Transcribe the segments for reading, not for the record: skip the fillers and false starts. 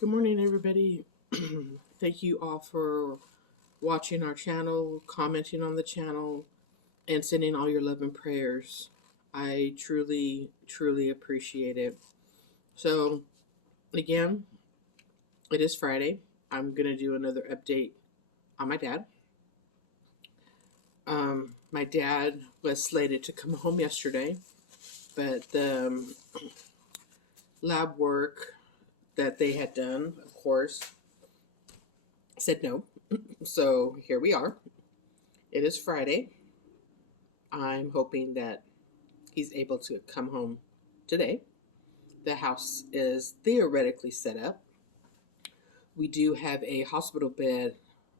Good morning, everybody. Thank you all for watching our channel, commenting on the channel, and sending all your love and prayers. I truly, truly appreciate it. So, again, it is Friday. I'm going to do another update on my dad. My dad was slated to come home yesterday, but the lab work that they had done, of course, said no. So, here we are. It is Friday. I'm hoping that he's able to come home today. The house is theoretically set up. We do have a hospital bed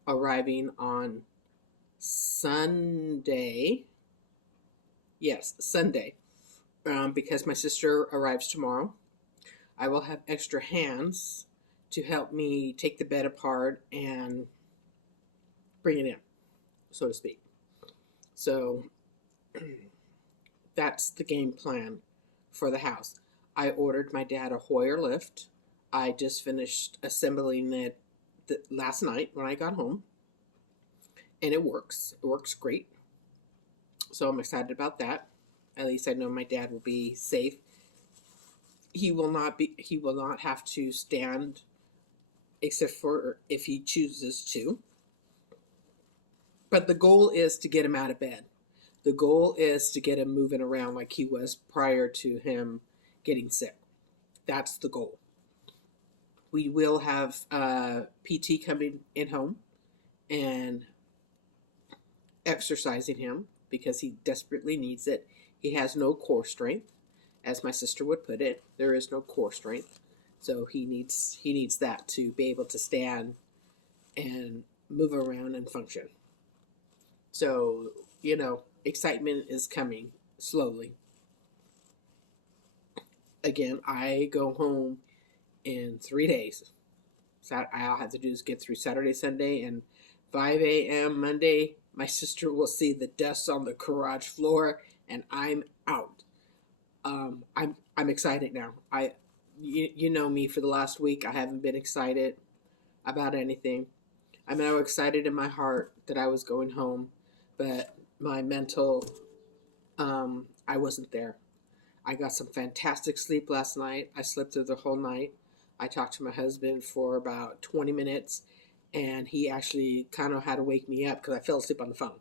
arriving on Sunday. Yes, Sunday. Because my sister arrives tomorrow. I will have extra hands to help me take the bed apart and bring it in, so to speak. So that's the game plan for the house. I ordered my dad a Hoyer lift. I just finished assembling it last night when I got home, and it works. It works great. So I'm excited about that. At least I know my dad will be safe. He will not have to stand except for if he chooses to. But the goal is to get him out of bed. The goal is to get him moving around like he was prior to him getting sick. That's the goal. We will have PT coming in home and exercising him because he desperately needs it. He has no core strength, as my sister would put it. There is no core strength, so he needs that to be able to stand and move around and function. So excitement is coming slowly. Again, I go home in 3 days. So all I have to do is get through Saturday, Sunday, and 5 a.m. Monday, my sister will see the dust on the garage floor, and I'm out. I'm excited now. You know me for the last week. I haven't been excited about anything. I'm now excited in my heart that I was going home, but my mental, I wasn't there. I got some fantastic sleep last night. I slept through the whole night. I talked to my husband for about 20 minutes, and he actually kind of had to wake me up because I fell asleep on the phone.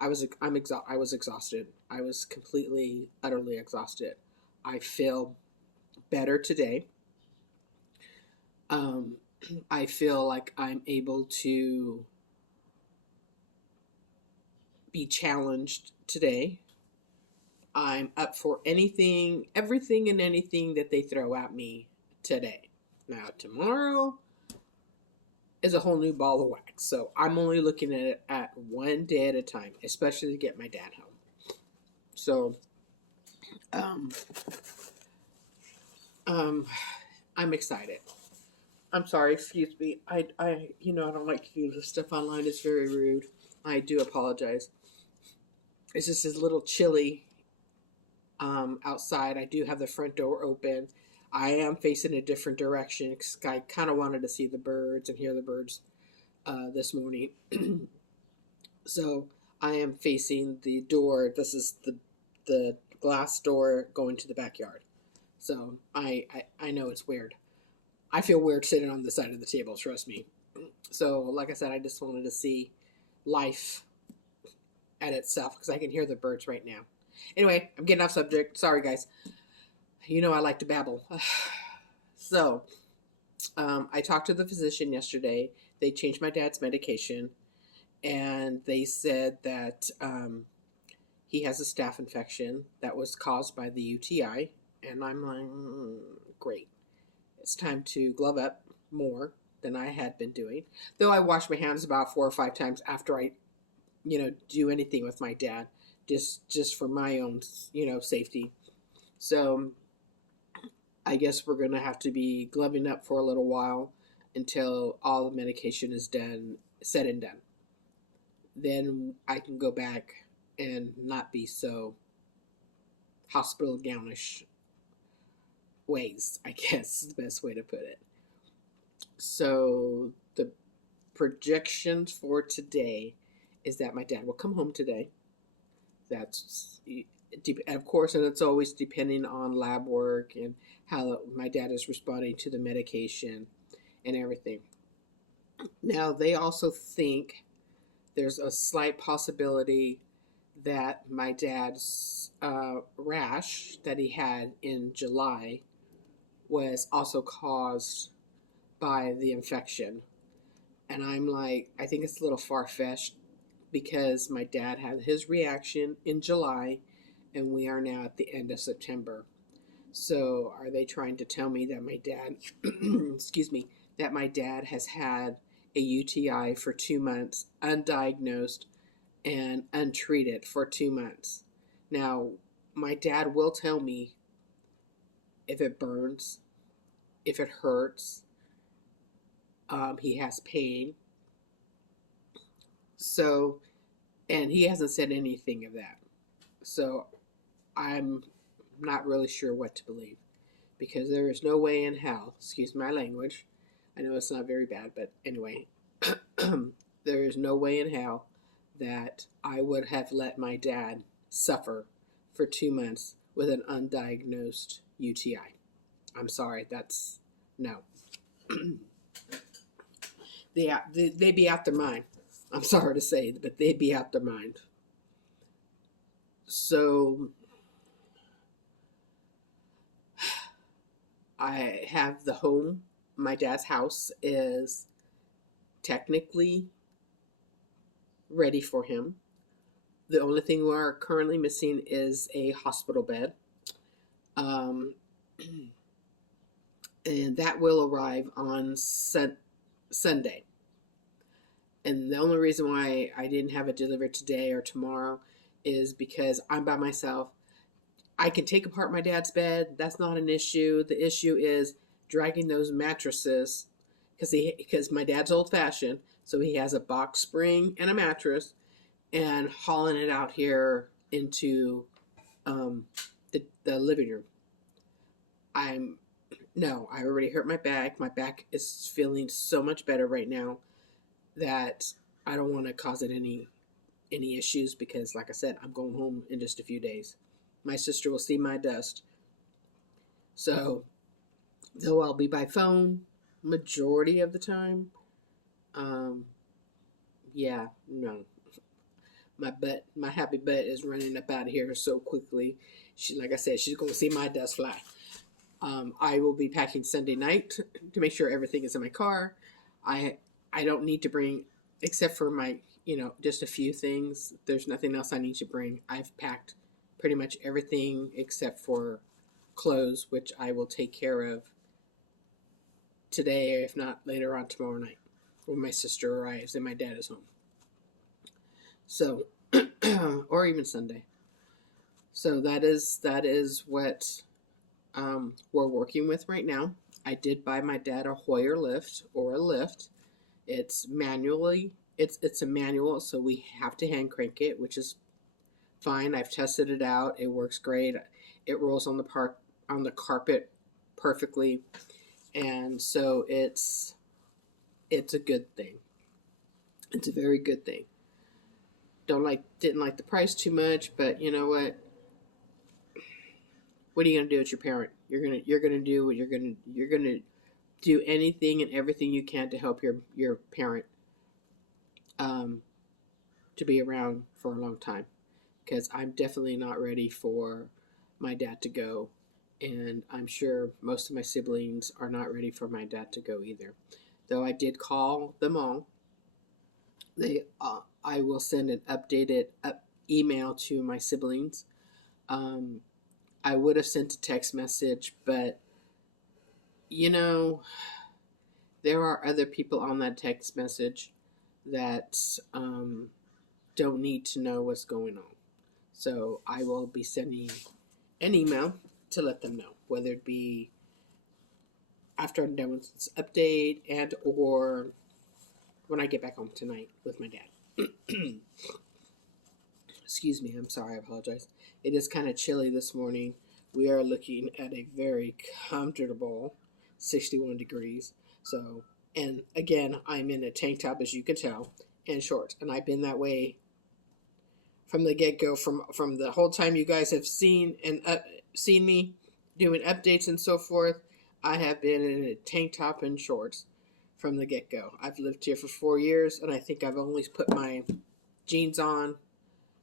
I was exhausted. I was completely, utterly exhausted. I feel better today. I feel like I'm able to be challenged today. I'm up for anything, everything and anything that they throw at me today. Now, tomorrow is a whole new ball of wax. So I'm only looking at it at one day at a time, especially to get my dad home. So, um, I'm excited. I'm sorry, excuse me. I don't like to do this stuff online. It's very rude. I do apologize. It's just a little chilly outside. I do have the front door open. I am facing a different direction because I kind of wanted to see the birds and hear the birds this morning. So I am facing the door. This is the glass door going to the backyard. So I know it's weird. I feel weird sitting on the side of the table, trust me. So like I said, I just wanted to see life at itself because I can hear the birds right now. Anyway, I'm getting off subject. Sorry, guys. I like to babble. So, I talked to the physician yesterday. They changed my dad's medication, and they said that he has a staph infection that was caused by the UTI. And I'm like, great. It's time to glove up more than I had been doing. Though I wash my hands about 4 or 5 times after I, do anything with my dad, just for my own, safety. So I guess we're going to have to be gloving up for a little while until all the medication is done, said and done. Then I can go back and not be so hospital gownish ways, I guess is the best way to put it. So the projections for today is that my dad will come home today. That's of course, and it's always depending on lab work and how my dad is responding to the medication and everything. Now, they also think there's a slight possibility that my dad's rash that he had in July was also caused by the infection. And I'm like, I think it's a little far fetched because my dad had his reaction in July and we are now at the end of September. So are they trying to tell me that my dad, excuse me, that my dad has had a UTI for 2 months, undiagnosed and untreated for 2 months? Now, my dad will tell me if it burns, if it hurts, he has pain. So, and he hasn't said anything of that. So I'm not really sure what to believe because there is no way in hell, excuse my language, I know it's not very bad, but anyway, there is no way in hell that I would have let my dad suffer for 2 months with an undiagnosed UTI. I'm sorry, that's no. They'd be out their mind. I'm sorry to say, but they'd be out their mind. So I have the home. My dad's house is technically ready for him. The only thing we are currently missing is a hospital bed. And that will arrive on Sunday. And the only reason why I didn't have it delivered today or tomorrow is because I'm by myself. I can take apart my dad's bed. That's not an issue. The issue is dragging those mattresses because my dad's old fashioned. So he has a box spring and a mattress and hauling it out here into the living room. I already hurt my back. My back is feeling so much better right now that I don't want to cause it any issues because, like I said, I'm going home in just a few days. My sister will see my dust. So, though I'll be by phone majority of the time, yeah, no. My happy butt is running up out of here so quickly. Like I said, she's going to see my dust fly. I will be packing Sunday night to make sure everything is in my car. I don't need to bring, except for my, just a few things. There's nothing else I need to bring. I've packed pretty much everything except for clothes, which I will take care of today, if not later on tomorrow night, when my sister arrives and my dad is home. So, or even Sunday. So that is what we're working with right now. I did buy my dad a Hoyer lift or a lift. It's manually. It's a manual, so we have to hand crank it, which is fine. I've tested it out. It works great. It rolls on the carpet perfectly, and so it's a good thing. It's a very good thing. Didn't like the price too much, but you know what? What are you gonna do with your parent? You're gonna do what you're gonna do anything and everything you can to help your parent to be around for a long time, because I'm definitely not ready for my dad to go, and I'm sure most of my siblings are not ready for my dad to go either. Though I did call them all. I will send an updated email to my siblings. I would have sent a text message, but there are other people on that text message that don't need to know what's going on. So I will be sending an email to let them know, whether it be after I'm done with this update and or when I get back home tonight with my dad. Excuse me, I'm sorry, I apologize. It is kind of chilly this morning. We are looking at a very comfortable 61 degrees. So And again, I'm in a tank top, as you can tell, and shorts. And I've been that way from the get go, from the whole time you guys have seen me doing updates and so forth. I have been in a tank top and shorts from the get go. I've lived here for 4 years, and I think I've only put my jeans on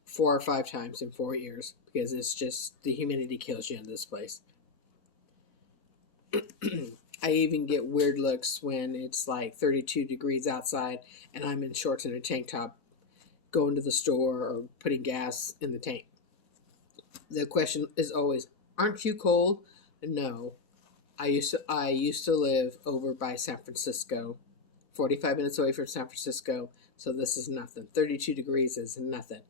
4 or 5 times in 4 years because it's just the humidity kills you in this place. I even get weird looks when it's like 32 degrees outside and I'm in shorts and a tank top going to the store or putting gas in the tank. The question is always, aren't you cold? No. I used to live over by San Francisco, 45 minutes away from San Francisco, so this is nothing. 32 degrees is nothing.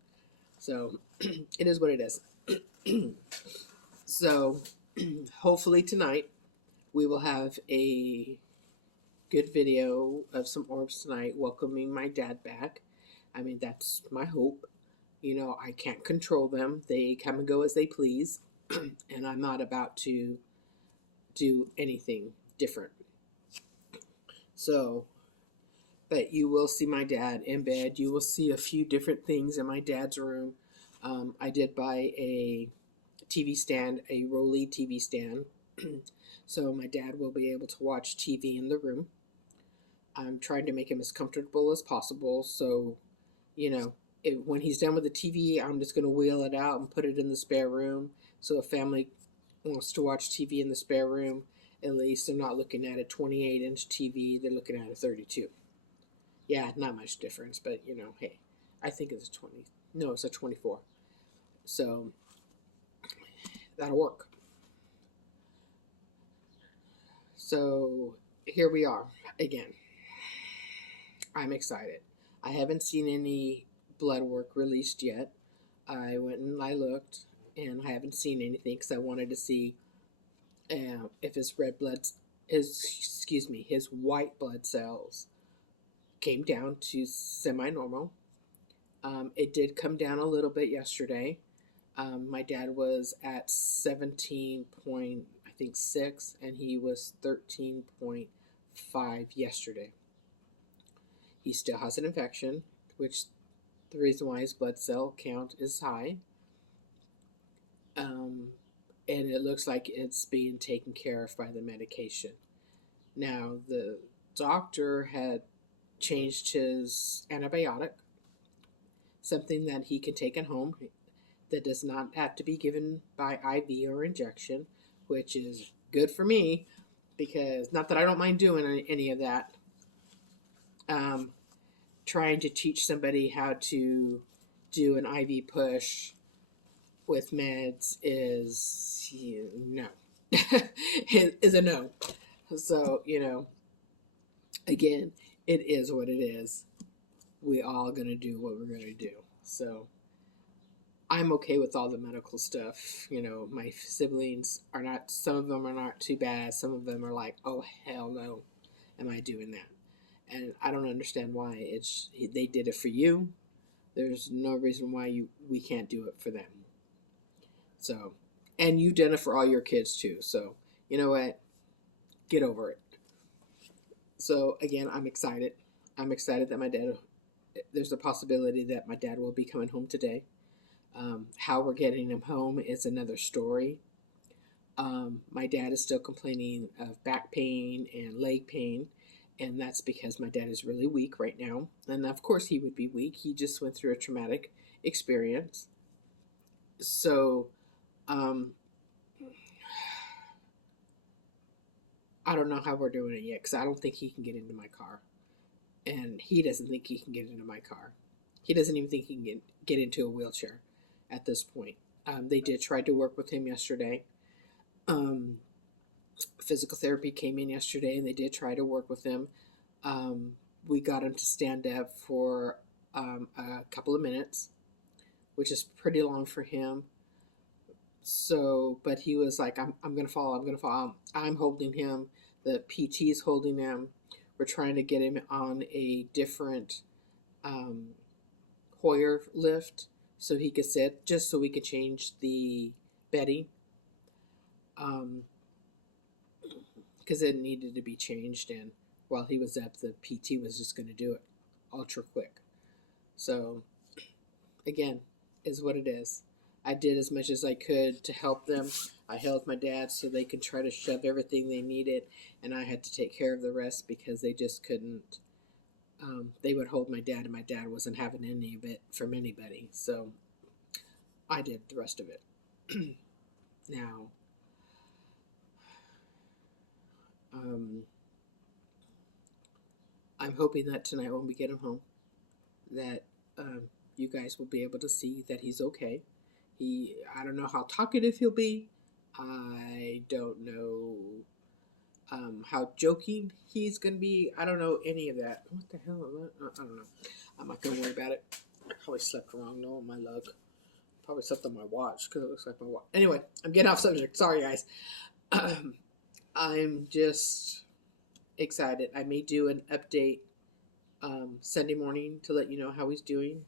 So it is what it is. So hopefully tonight we will have a good video of some orbs tonight welcoming my dad back. I mean, that's my hope. You know, I can't control them. They come and go as they please. And I'm not about to do anything different. So, but you will see my dad in bed. You will see a few different things in my dad's room. I did buy a TV stand, a Rolly TV stand. So my dad will be able to watch TV in the room. I'm trying to make him as comfortable as possible. So, you know, when he's done with the TV, I'm just going to wheel it out and put it in the spare room. So if family wants to watch TV in the spare room, at least they're not looking at a 28-inch TV. They're looking at a 32. Yeah, not much difference, but, you know, hey, I think it's a 20. No, it's a 24. So that'll work. So here we are again. I'm excited. I haven't seen any blood work released yet. I went and I looked, and I haven't seen anything because I wanted to see if his his white blood cells came down to semi-normal. It did come down a little bit yesterday. My dad was at 17 point, I think 6, and he was 13.5 yesterday. He still has an infection, which the reason why his blood cell count is high. And it looks like it's being taken care of by the medication. Now, the doctor had changed his antibiotic, something that he can take at home that does not have to be given by IV or injection, which is good for me because not that I don't mind doing any of that. Trying to teach somebody how to do an IV push with meds is no. Is a no. So, you know, again, it is what it is. We all gonna do what we're gonna do. So I'm okay with all the medical stuff. You know, my siblings are not, some of them are not too bad. Some of them are like, oh, hell no, am I doing that? And I don't understand why. They did it for you. There's no reason why we can't do it for them. So, and you've done it for all your kids too. So, you know what? Get over it. So again, I'm excited. I'm excited that there's a possibility that my dad will be coming home today. How we're getting him home is another story. My dad is still complaining of back pain and leg pain. And that's because my dad is really weak right now. And of course he would be weak. He just went through a traumatic experience. So, I don't know how we're doing it yet because I don't think he can get into my car. And he doesn't think he can get into my car. He doesn't even think he can get into a wheelchair at this point. They did try to work with him yesterday. Physical therapy came in yesterday and they did try to work with him. We got him to stand up for a couple of minutes, which is pretty long for him. So, but he was like, I'm going to fall. I'm going to fall. I'm holding him. The PT is holding him. We're trying to get him on a different Hoyer lift so he could sit, just so we could change the bedding. Because it needed to be changed, and while he was up, the PT was just going to do it ultra quick. So, again, is what it is. I did as much as I could to help them. I held my dad so they could try to shove everything they needed, and I had to take care of the rest because they just couldn't. They would hold my dad, and my dad wasn't having any of it from anybody. So I did the rest of it. Now, I'm hoping that tonight when we get him home, that you guys will be able to see that he's okay. I don't know how talkative he'll be. I don't know how joking he's going to be. I don't know any of that. What the hell? I don't know. I'm not going to worry about it. I probably slept wrong. No, on my lug. Probably slept on my watch because it looks like my watch. Anyway, I'm getting off subject. Sorry, guys. I'm just excited. I may do an update Sunday morning to let you know how he's doing.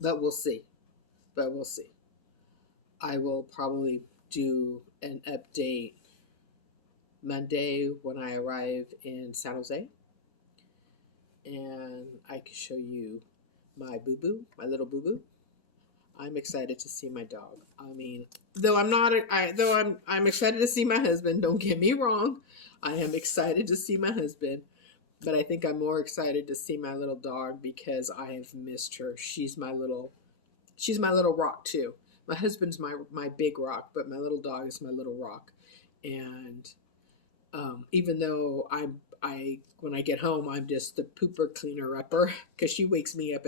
But we'll see. I will probably do an update Monday when I arrive in San Jose. And I can show you my boo-boo, my little boo-boo. I'm excited to see my dog. I mean, I'm excited to see my husband. Don't get me wrong. I am excited to see my husband. But I think I'm more excited to see my little dog because I have missed her. She's my little rock too. My husband's my big rock, but my little dog is my little rock. And even though when I get home, I'm just the pooper cleaner upper because she wakes me up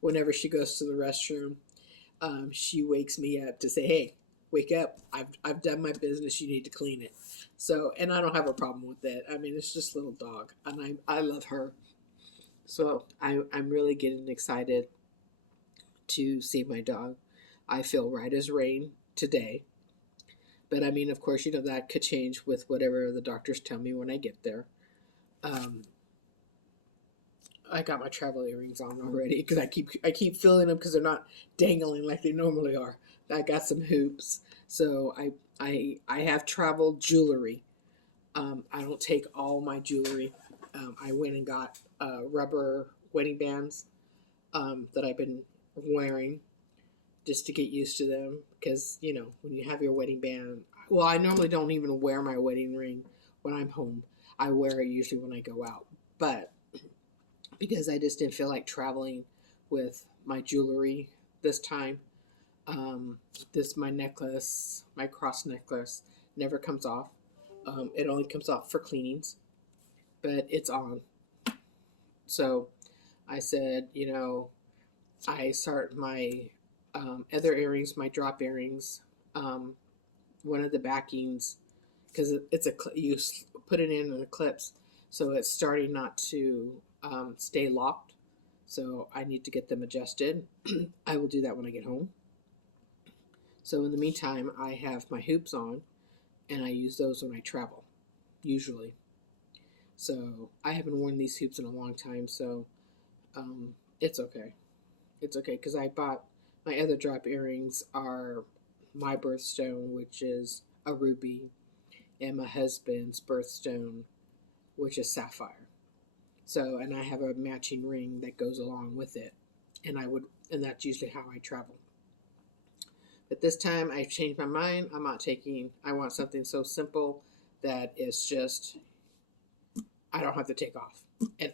whenever she goes to the restroom. She wakes me up to say, "Hey, wake up! I've done my business. You need to clean it." So, and I don't have a problem with that. I mean, it's just a little dog, and I love her. So I'm really getting excited to see my dog. I feel right as rain today. But I mean, of course, that could change with whatever the doctors tell me when I get there. I got my travel earrings on already because I keep feeling them because they're not dangling like they normally are. I got some hoops, so I have travel jewelry. I don't take all my jewelry. I went and got rubber wedding bands that I've been wearing just to get used to them because when you have your wedding band. Well, I normally don't even wear my wedding ring when I'm home. I wear it usually when I go out, but because I just didn't feel like traveling with my jewelry this time. My necklace, my cross necklace, never comes off. It only comes off for cleanings, but it's on. So I said, I start my other earrings, my drop earrings, one of the backings, because you put it in the clips, so it's starting not to stay locked. So I need to get them adjusted. I will do that when I get home. So in the meantime, I have my hoops on, and I use those when I travel, usually. So I haven't worn these hoops in a long time, so it's okay. It's okay because I bought my other drop earrings are my birthstone, which is a ruby, and my husband's birthstone, which is sapphire. So, and I have a matching ring that goes along with it, and that's usually how I travel. But this time I've changed my mind. I want something so simple that it's just, I don't have to take off. And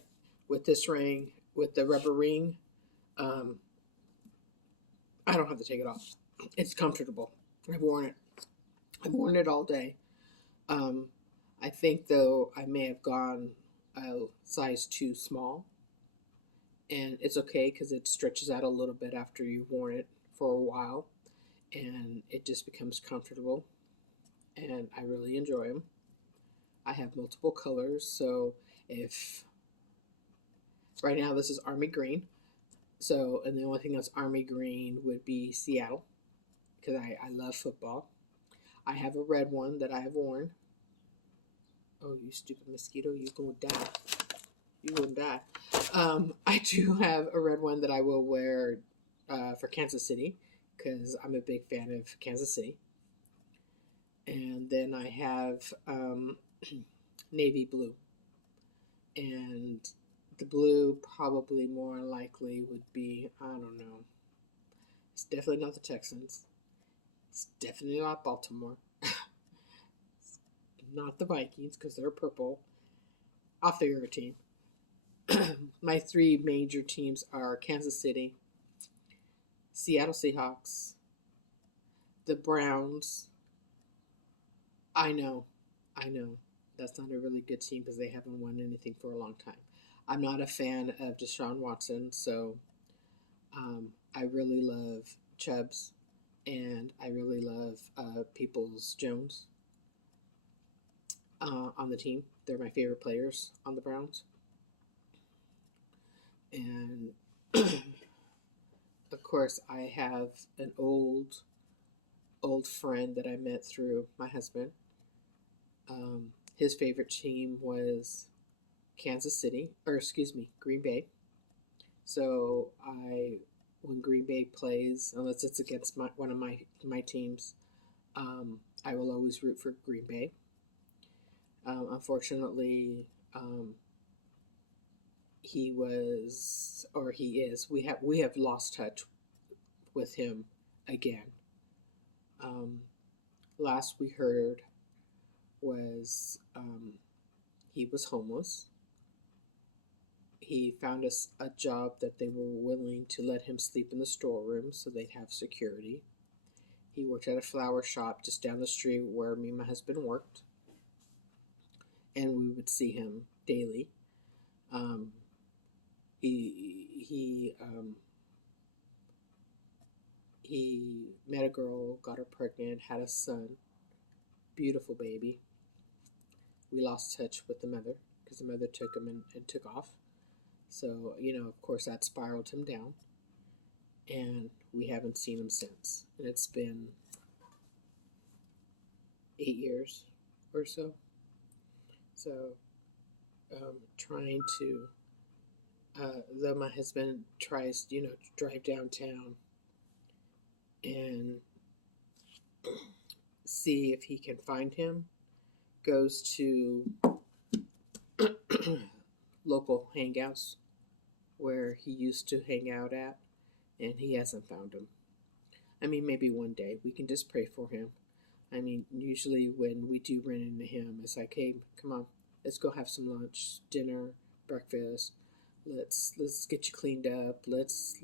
with this ring, with the rubber ring, I don't have to take it off. It's comfortable. I've worn it all day. I think though I may have gone a size too small, and it's okay because it stretches out a little bit after you've worn it for a while, and it just becomes comfortable, and I really enjoy them. I have multiple colors, so if right now this is army green, so, and the only thing that's army green would be Seattle because I love football. I have a red one that I have worn. Oh, you stupid mosquito, you're going to die. You wouldn't die. I do have a red one that I will wear for Kansas City because I'm a big fan of Kansas City. And then I have navy blue. And the blue probably more likely would be, I don't know. It's definitely not the Texans. It's definitely not Baltimore. Not the Vikings because they're purple. I'll figure a team. My three major teams are Kansas City, Seattle Seahawks, the Browns. I know, I know. That's not a really good team because they haven't won anything for a long time. I'm not a fan of Deshaun Watson, so I really love Chubbs and I really love Peoples Jones on the team. They're my favorite players on the Browns. And of course, I have an old friend that I met through my husband. His favorite team was Kansas City, or excuse me, Green Bay. So when Green Bay plays, unless it's against one of my teams, I will always root for Green Bay. Unfortunately, he was or he is. We have lost touch with him again. Um, Last we heard was he was homeless. He found us a job that they were willing to let him sleep in the storeroom so they'd have security. He worked at a flower shop just down the street where me and my husband worked, and we would see him daily. Um, he met a girl, got her pregnant, had a son, beautiful baby. We lost touch with the mother because the mother took him and took off. So, of course, that spiraled him down. And we haven't seen him since. And it's been 8 years or so. So, trying to, though my husband tries, to drive downtown and see if he can find him, goes to local hangouts where he used to hang out at, and he hasn't found him. I mean, maybe one day we can just pray for him. I mean, usually when we do run into him, it's like, hey, come on, let's go have some lunch, dinner, breakfast. Let's get you cleaned up. Let's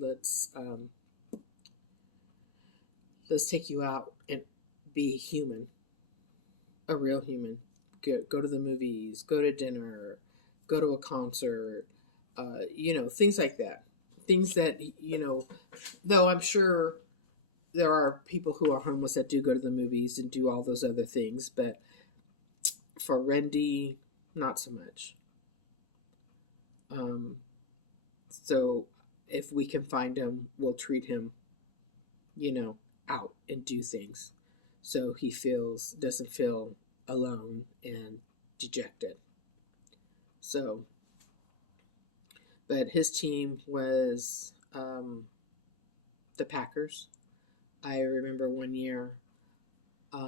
take you out and be human, a real human. Go to the movies, go to dinner, go to a concert, things like that. Things that, though I'm sure there are people who are homeless that do go to the movies and do all those other things, but for Randy, not so much. So if we can find him, we'll treat him, out and do things so he doesn't feel alone and dejected. So, but his team was the Packers. I remember one year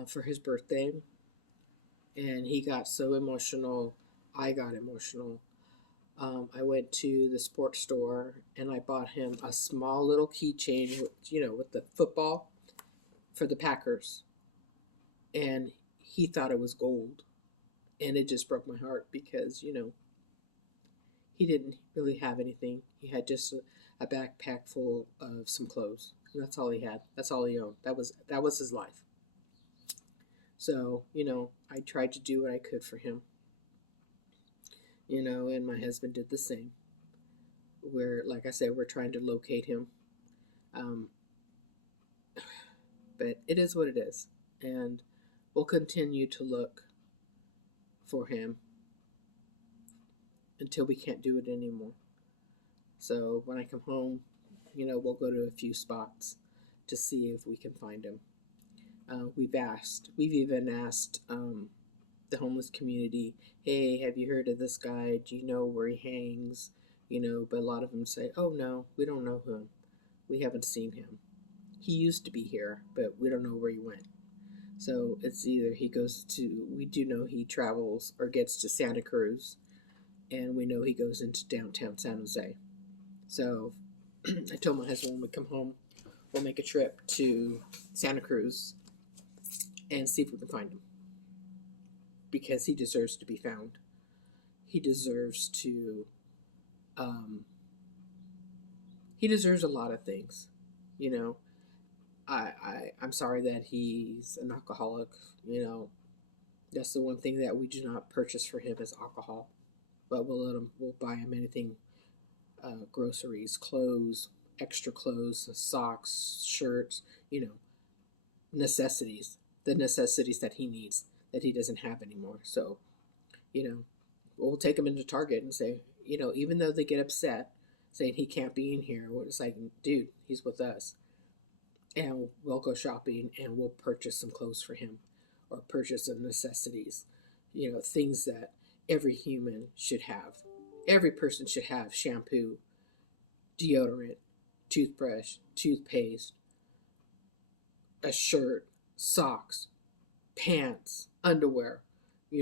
for his birthday, and he got so emotional. I got emotional. I went to the sports store and I bought him a small little keychain, with the football for the Packers, and he thought it was gold, and it just broke my heart because he didn't really have anything. He had just a backpack full of some clothes, and that's all he had. That's all he owned. That was his life. So I tried to do what I could for him. And my husband did the same. Like I said, we're trying to locate him. Um, but it is what it is. And we'll continue to look for him until we can't do it anymore. So when I come home, we'll go to a few spots to see if we can find him. We've even asked the homeless community, hey, have you heard of this guy? Do you know where he hangs? But a lot of them say, oh no, we don't know him. We haven't seen him. He used to be here, but we don't know where he went. So it's either he goes to, we do know he travels or gets to Santa Cruz, and we know he goes into downtown San Jose. So I told my husband when we come home, we'll make a trip to Santa Cruz and see if we can find him, because he deserves to be found. He deserves to, um, he deserves a lot of things, you know. I'm sorry that he's an alcoholic, you know. That's the one thing that we do not purchase for him is alcohol. But we'll buy him anything, groceries, clothes, extra clothes, socks, shirts, you know, necessities, the necessities that he needs that he doesn't have anymore. So, you know, we'll take him into Target and say, you know, even though they get upset saying he can't be in here, it's like, dude, he's with us. And we'll go shopping and we'll purchase some clothes for him or purchase some necessities, you know, things that every human should have. Every person should have shampoo, deodorant, toothbrush, toothpaste, a shirt, socks, pants, underwear,